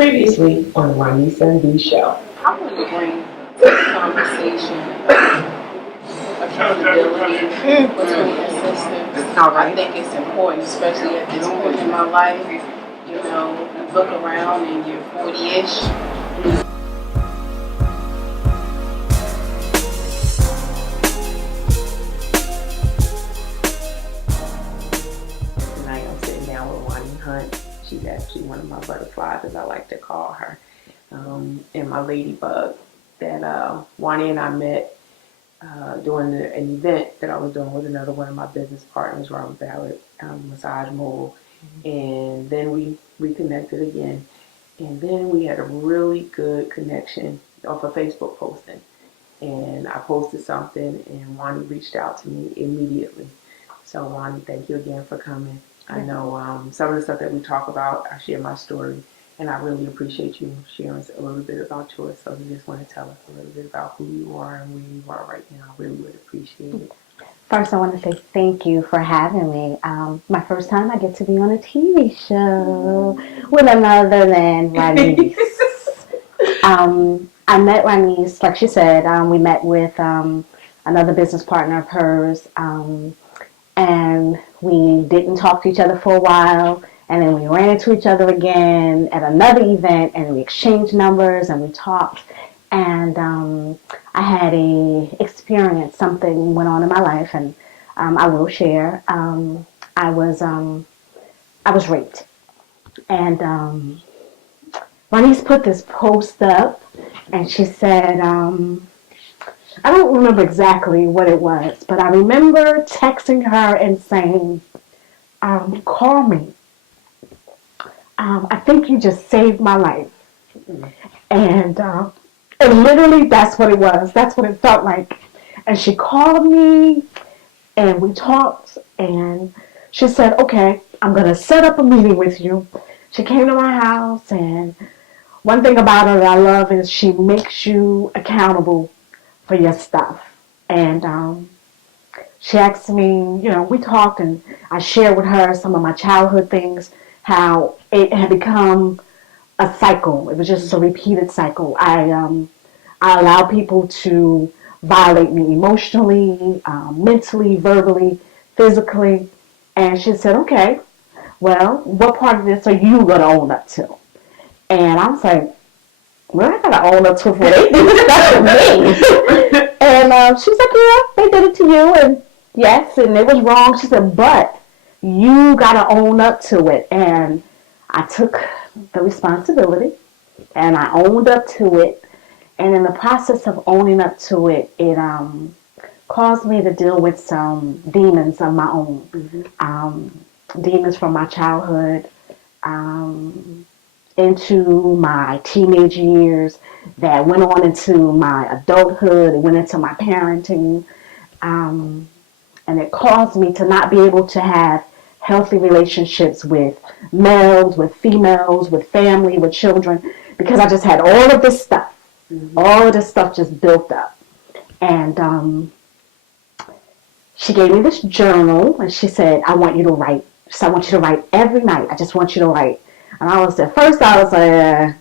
Previously on Ronice and B Show. I want to bring this conversation accountability between the sisters. All right. I think it's important, especially at this point in my life. You know, you look around and you're 40-ish. Tonight I'm sitting down with Wani Hunt. She's actually one of my butterflies, as I like to call her, and my ladybug. That Wani and I met doing an event that I was doing with another one of my business partners, Robert Ballard, Massage Mobile, and then we reconnected again, and then we had a really good connection off of Facebook posting, and I posted something, and Wani reached out to me immediately. So Wani, thank you again for coming. I know some of the stuff that we talk about, I share my story, and I really appreciate you sharing a little bit about yours. So you just want to tell us a little bit about who you are and where you are right now. I really would appreciate it. First, I want to say thank you for having me. My first time I get to be on a TV show with none other than Ronice. I met Ronice, like she said, we met with another business partner of hers, and we didn't talk to each other for a while, and then we ran into each other again at another event, and we exchanged numbers, and we talked, and I had a experience, something went on in my life, and I will share. I was raped, and Ronice put this post up, and she said, I don't remember exactly what it was, but I remember texting her and saying, call me. I think you just saved my life. And literally that's what it was. That's what it felt like. And she called me and we talked and she said, okay, I'm going to set up a meeting with you. She came to my house, and one thing about her that I love is she makes you accountable for your stuff. And she asked me, we talked, and I shared with her some of my childhood things, how it had become a cycle. It was just a repeated cycle. I allow people to violate me emotionally, mentally, verbally, physically. And she said, okay, well, what part of this are you going to own up to? And I was like, well, I got to own up to what they did stuff to me. And she's like, yeah, they did it to you. And yes, and it was wrong. She said, but you got to own up to it. And I took the responsibility and I owned up to it. And in the process of owning up to it, it caused me to deal with some demons of my own. Mm-hmm. Demons from my childhood, into my teenage years, that went on into my adulthood, it went into my parenting, and it caused me to not be able to have healthy relationships with males, with females, with family, with children, because I just had all of this stuff. Mm-hmm. All of this stuff just built up. And she gave me this journal, and she said, I want you to write. She said, I want you to write every night. I just want you to write. And at first I was like,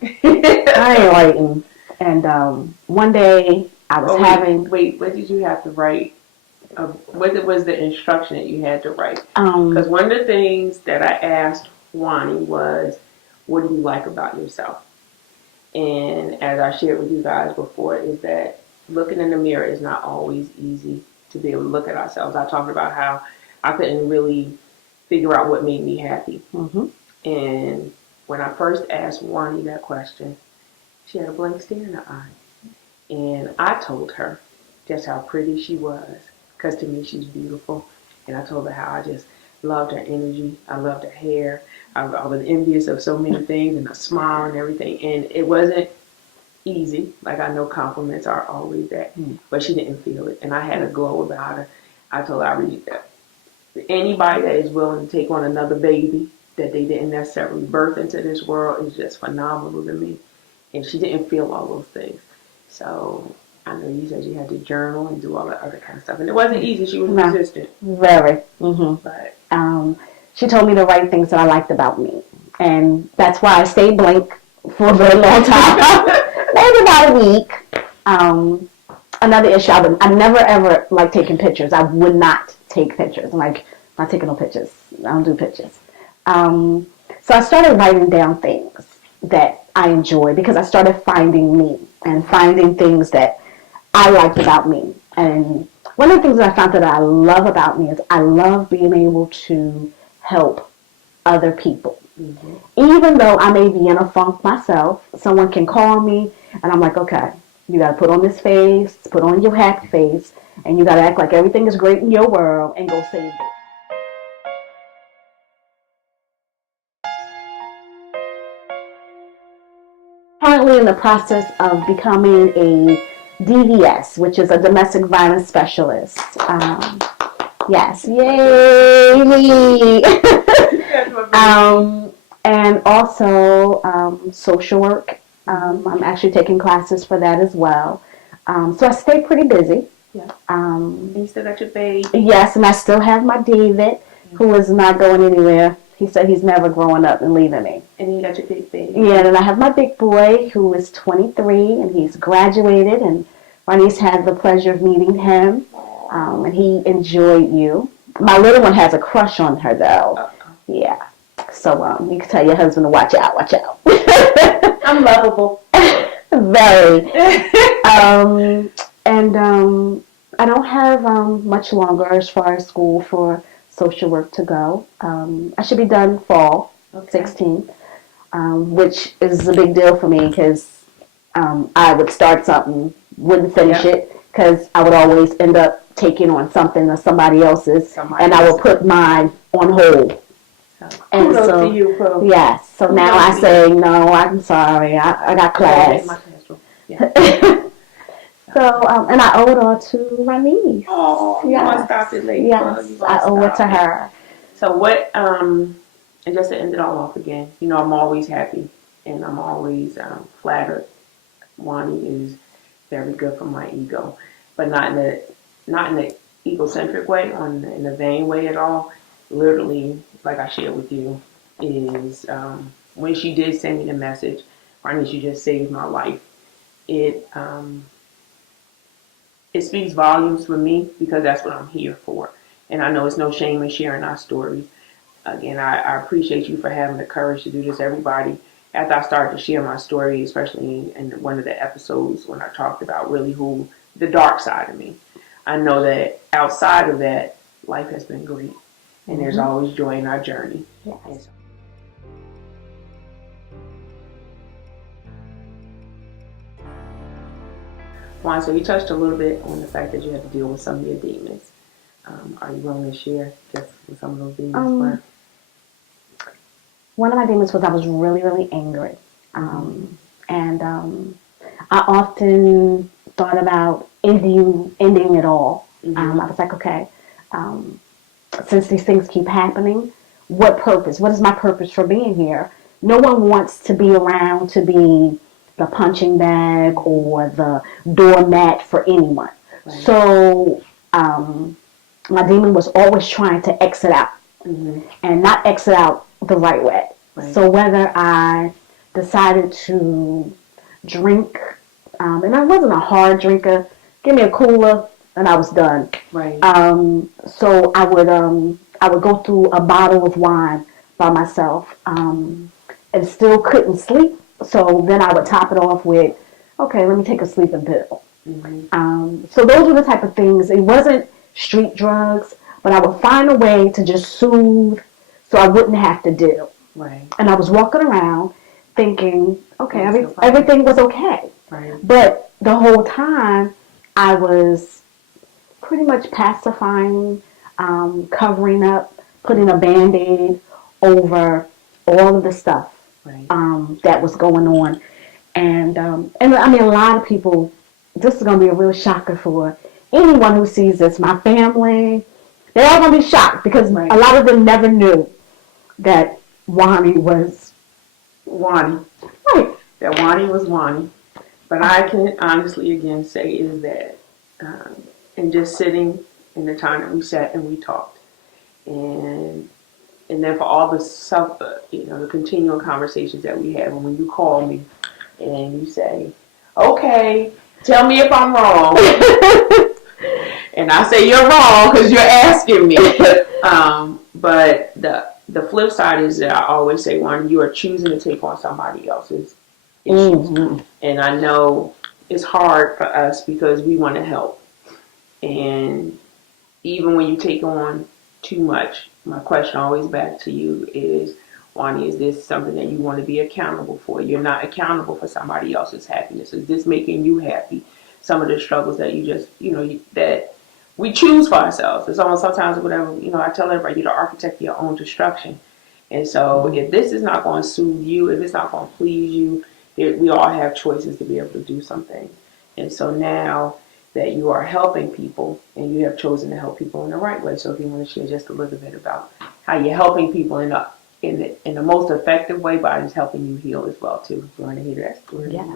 I ain't writing. And one day I was Wait, what did you have to write? What was the instruction that you had to write? Because one of the things that I asked Wani was, what do you like about yourself? And as I shared with you guys before, is that looking in the mirror is not always easy to be able to look at ourselves. I talked about how I couldn't really figure out what made me happy. Mm-hmm. And when I first asked Wani that question, she had a blank stare in her eye. And I told her just how pretty she was, because to me she's beautiful. And I told her how I just loved her energy. I loved her hair. I was envious of so many things, and her smile and everything. And it wasn't easy. Like, I know compliments are always that. But she didn't feel it. And I had a glow about her. I told her, anybody that is willing to take on another baby that they didn't necessarily birth into this world is just phenomenal to me. And she didn't feel all those things. So I know you said you had to journal and do all that other kind of stuff. And it wasn't easy. She was resistant. Very. Mm-hmm. But she told me to write things that I liked about me. And that's why I stayed blank for a very long time, maybe about a week. Another issue, I never ever like taking pictures. I would not take pictures. I'm like, I'm not taking no pictures. I don't do pictures. So I started writing down things that I enjoy because I started finding me and finding things that I liked about me. And one of the things that I found that I love about me is I love being able to help other people. Mm-hmm. Even though I may be in a funk myself, someone can call me and I'm like, okay, you got to put on this face, put on your happy face, and you got to act like everything is great in your world and go save it. Currently in the process of becoming a DVS, which is a domestic violence specialist. Yes, yay me! And also social work. I'm actually taking classes for that as well. So I stay pretty busy. Yeah. You still got your baby? Yes, and I still have my David, who is not going anywhere. He said he's never growing up and leaving me. And you got your big baby? Yeah, and I have my big boy, who is 23, and he's graduated, and Ronice had the pleasure of meeting him, and he enjoyed you. My little one has a crush on her, though. Yeah. So you can tell your husband to watch out, watch out. I'm lovable. Very. I don't have much longer as far as school for social work to go. I should be done fall 16th, which is a big deal for me because I would start something, wouldn't finish it because I would always end up taking on something or somebody else's, and I would put mine on hold. And so, to you, Pro. Yes. So now I say, no, I'm sorry. I got class. Yeah. So, and I owe it all to Ronice. Oh, you want to stop it later. Yes, I owe it to her. So what, and just to end it all off again, you know, I'm always happy and I'm always flattered. Wani is very good for my ego, but not in the egocentric way, in the vain way at all. Literally, like I shared with you, is when she did send me the message, Ronice, you just saved my life. It speaks volumes for me because that's what I'm here for. And I know it's no shame in sharing our stories. Again, I appreciate you for having the courage to do this, everybody. After I started to share my story, especially in one of the episodes when I talked about really the dark side of me, I know that outside of that, life has been great. And there's always joy in our journey. Yes. Juan, so you touched a little bit on the fact that you had to deal with some of your demons. Are you willing to share just what some of those demons were? One of my demons was I was really, really angry. And I often thought about ending it all. I was like, okay, since these things keep happening, what purpose? What is my purpose for being here? No one wants to be around to be the punching bag or the doormat for anyone. Right. So my demon was always trying to exit out and not exit out the right way. Right. So whether I decided to drink, and I wasn't a hard drinker, give me a cooler and I was done. Right. So I would go through a bottle of wine by myself and still couldn't sleep. So then I would top it off with, okay, let me take a sleeping pill. So those were the type of things. It wasn't street drugs, but I would find a way to just soothe so I wouldn't have to deal. Right. And I was walking around thinking, okay, everything was okay. Right. But the whole time I was pretty much pacifying, covering up, putting a Band-Aid over all of the stuff that was going on. And I mean, a lot of people, this is going to be a real shocker for anyone who sees this. My family, they're all going to be shocked because a lot of them never knew that Wani was Wani. Right. That Wani was Wani. But I can honestly again say is that and just sitting in the time that we sat and we talked and and then for all the stuff, the continuing conversations that we have, and when you call me and you say, okay, tell me if I'm wrong. And I say you're wrong because you're asking me. But the flip side is that I always say, one, you are choosing to take on somebody else's issues. Mm-hmm. And I know it's hard for us because we want to help. And even when you take on too much, my question always back to you is, Wani, is this something that you want to be accountable for? You're not accountable for somebody else's happiness. Is this making you happy? Some of the struggles that you just, that we choose for ourselves. It's almost sometimes whatever, I tell everybody, you're the architect of your own destruction. And so if this is not going to soothe you, if it's not going to please you, we all have choices to be able to do something. And so now that you are helping people and you have chosen to help people in the right way. So if you want to share just a little bit about how you're helping people in the most effective way, but it's helping you heal as well too. If you want to hear that story. Yeah.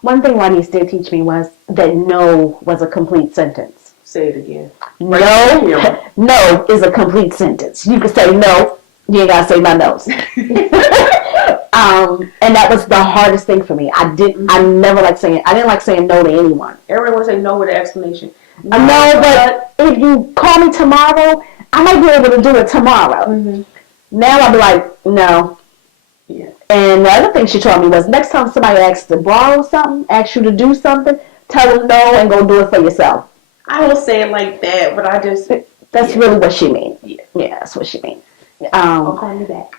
One thing Ronice did teach me was that no was a complete sentence. Say it again. No is a complete sentence. You can say no, you ain't gotta say my no's. And that was the hardest thing for me. I didn't like saying no to anyone. Everyone would say no with an explanation. No, but if you call me tomorrow, I might be able to do it tomorrow. Mm-hmm. Now I'll be like, no. Yeah. And the other thing she told me was, next time somebody asks to borrow something, asks you to do something, tell them no and go do it for yourself. I don't say it like that, but I just... That's really what she means. Yeah, that's what she means. I'll call you back.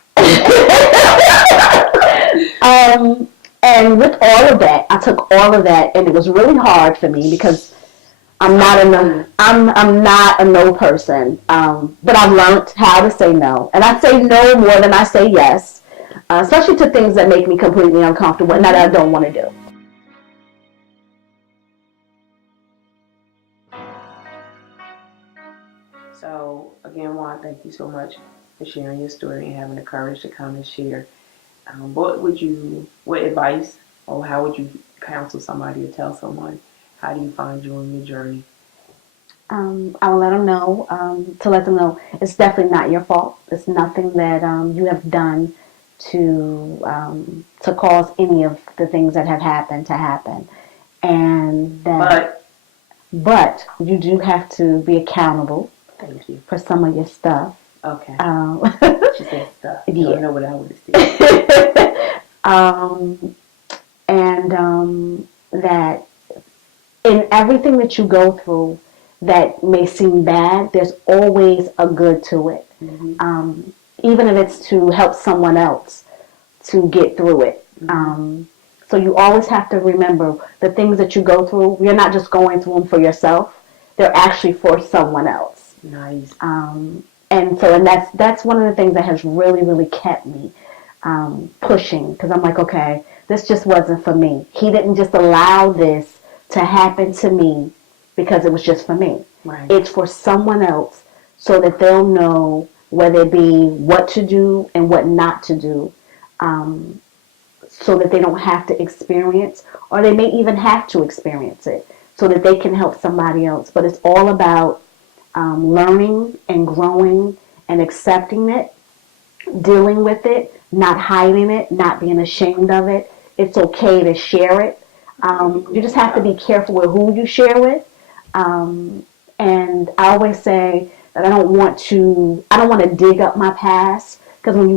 And with all of that, I took all of that, and it was really hard for me because I'm not a no person. But I've learned how to say no, and I say no more than I say yes, especially to things that make me completely uncomfortable and that I don't want to do. So again, Juan, thank you so much for sharing your story and having the courage to come and share. What advice or how would you counsel somebody or tell someone, how do you find joy in your journey? I will let them know, to let them know it's definitely not your fault. It's nothing that you have done to cause any of the things that have happened to happen. And that, but you do have to be accountable. Thank you. For some of your stuff. Okay. She said stuff. Yeah. I know what I would have said. And that in everything that you go through that may seem bad, there's always a good to it. Mm-hmm. Even if it's to help someone else to get through it. Mm-hmm. So you always have to remember the things that you go through, you're not just going through them for yourself. They're actually for someone else. Nice. And that's one of the things that has really, really kept me pushing, because I'm like, okay, this just wasn't for me. He didn't just allow this to happen to me because it was just for me. Right. It's for someone else so that they'll know whether it be what to do and what not to do, so that they don't have to experience, or they may even have to experience it, so that they can help somebody else. But it's all about learning and growing and accepting it, dealing with it, not hiding it, not being ashamed of it. It's okay to share it. You just have to be careful with who you share with. And I always say that I don't want to dig up my past, because when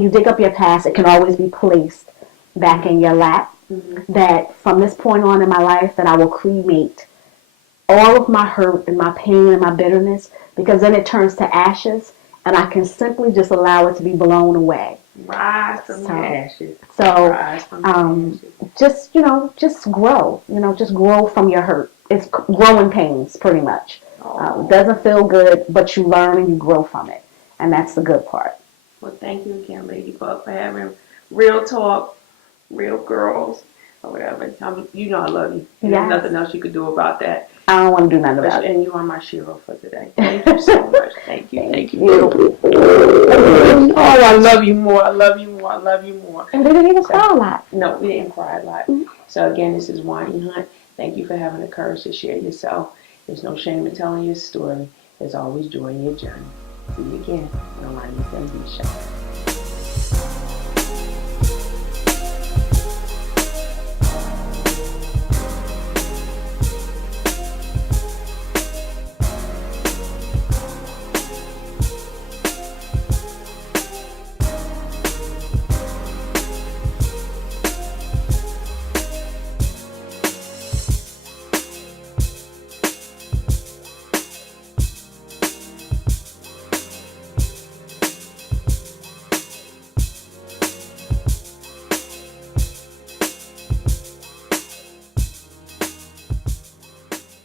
you dig up your past, it can always be placed back in your lap. Mm-hmm. That from this point on in my life, that I will cremate all of my hurt and my pain and my bitterness, because then it turns to ashes, and I can simply just allow it to be blown away. Rise from the ashes. So, just grow. Just grow from your hurt. It's growing pains, pretty much. Doesn't feel good, but you learn and you grow from it, and that's the good part. Well, thank you again, Ladybug, for having real talk, real girls, or whatever. I love you. Yes. There's nothing else you could do about that. I don't want to do nothing about it. And you are my Shiro for today. Thank you so much. Thank you. Thank you. Oh, I love you more. I love you more. I love you more. And we didn't even cry a lot. No, we didn't cry a lot. Mm-hmm. So again, this is Wani Hunt. Thank you for having the courage to share yourself. There's no shame in telling your story. There's always joy in your journey. See you again on Ronice and B Show.